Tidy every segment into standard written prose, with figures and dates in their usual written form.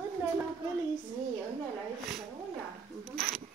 Õnnela Elis. Nii, Õnnela Elis on Ulla. Nii.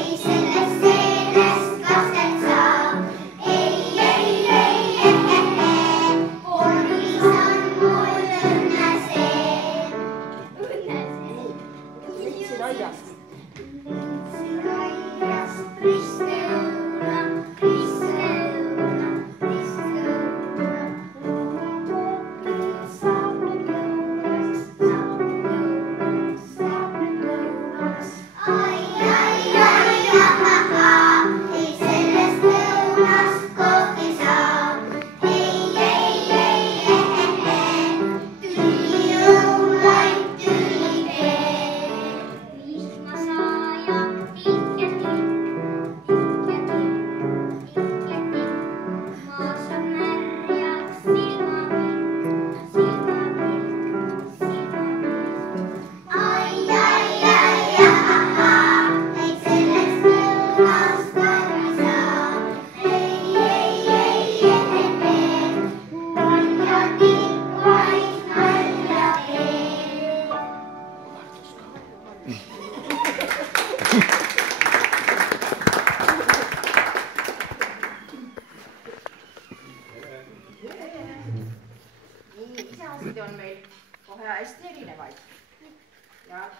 Ei se on meil kohe hästi erinevaid.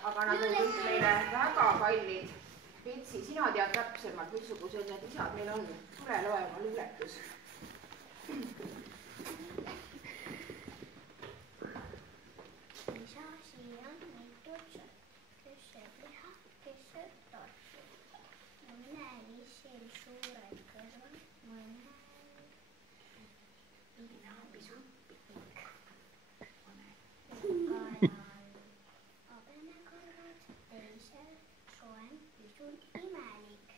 Aga nad on kõik meile väga kallid. Petsi, sina tead täpsemalt, missugused need isad meil on. Tule loema luuletus. Isasi on mitu tsõtt, kes sööb liha, kes sööb torti. Mõnel isil suured kõrvad, mõnel pisut pikk. Habemekorvad, teisel soen pisut imelik.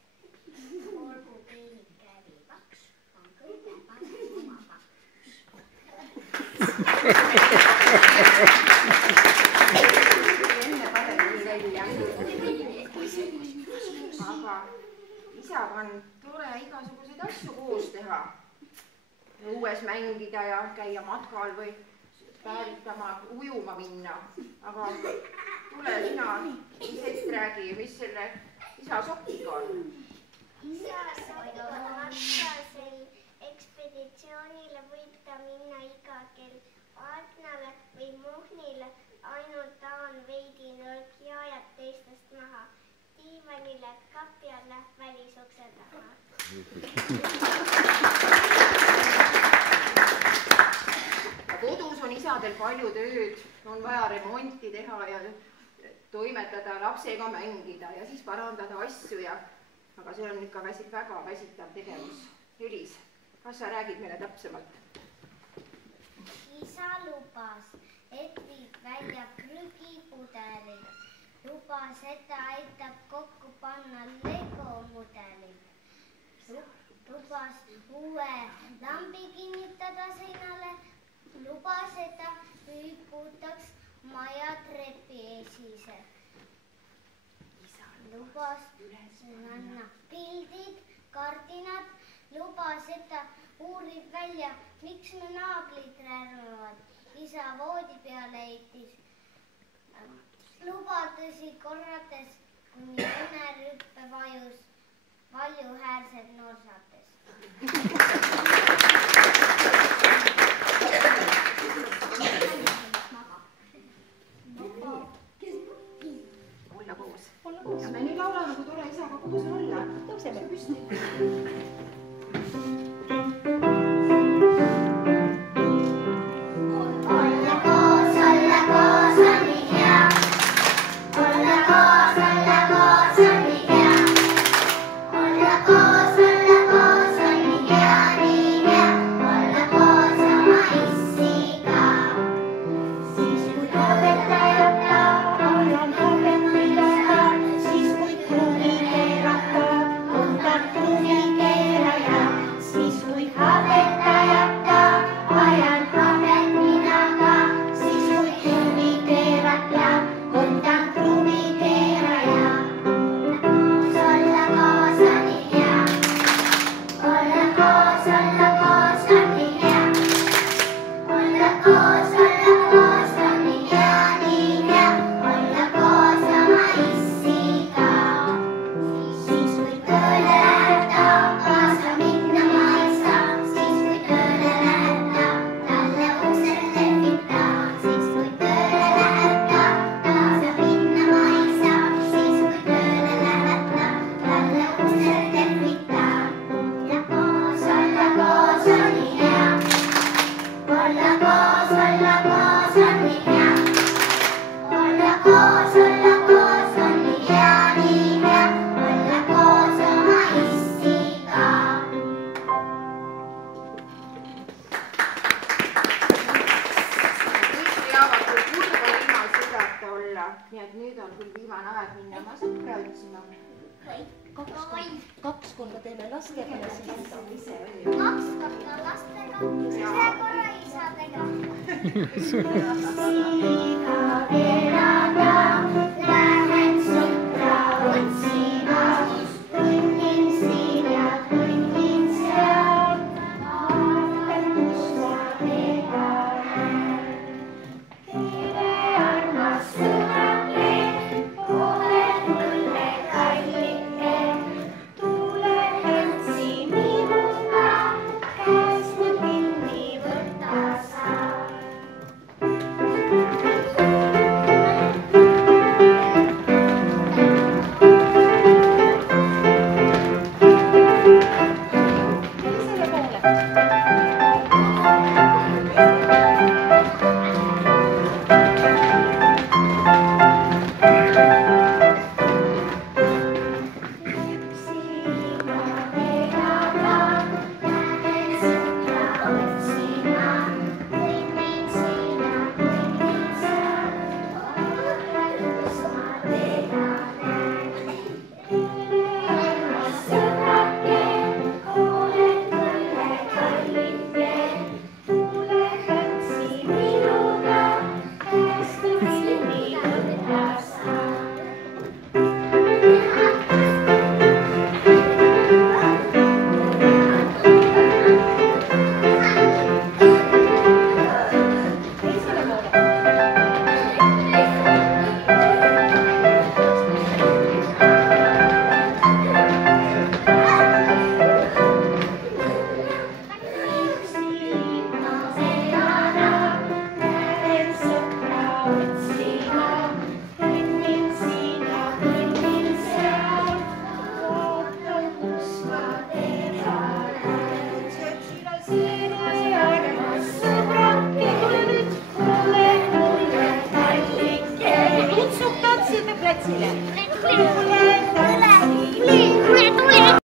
Olgu piilik kävi paks, on kõige parem oma paks. Enne paremini välja. Aga isaga on tore igasuguseid asju koos teha. Õues mängida ja käia matkal või päevitama, ujuma minna. Aga tule sina, Sett räägi, mis selle isa sokiga on. Isa sokiga matkasel ekspeditsioonile võib ta minna iga kell Aadnale või Muhnile, ainult ta on veidi nõrk ja jääb teistest maha. Diivanile kapi alla välisukse taha. Kodus on isadel palju tööd, on vaja remonti teha ja toimetada, lapsega mängida ja siis parandada asju aga see on ikka väga väsitav tegevus. Elis, kas sa räägid meile täpsemalt? Isa lubas, et viib välja prügipudelid. Lubas, et ta aitab kokku panna Lego mudelid. Lubas uue lambi kinnitada seinale. Lubas, et ta hüputaks maja trepi esise. Lubas panna pildid, kardinad. Lubas, et ta uurib välja, miks me naablid rärmavad. Isa voodi peale heitis. Lubadusi korrates, kuni unerüppe vajus valjuhäärsed norsates. Olla koos. Ja me nüüd laulame, kui tore isaga koos on olla. Tõuseme püsti. Kaks korda teeme lastega ja siis ise. Kaks korda lastega, ühe korra isadega. Siga verada, lähen sõpra otsima. Kõnnin siin ja kõnnin seal. Vaatan, kus ma teda näen. Teile armas sõbrake, olen mulle kallike. Käes mul kinni võtta saab. teile.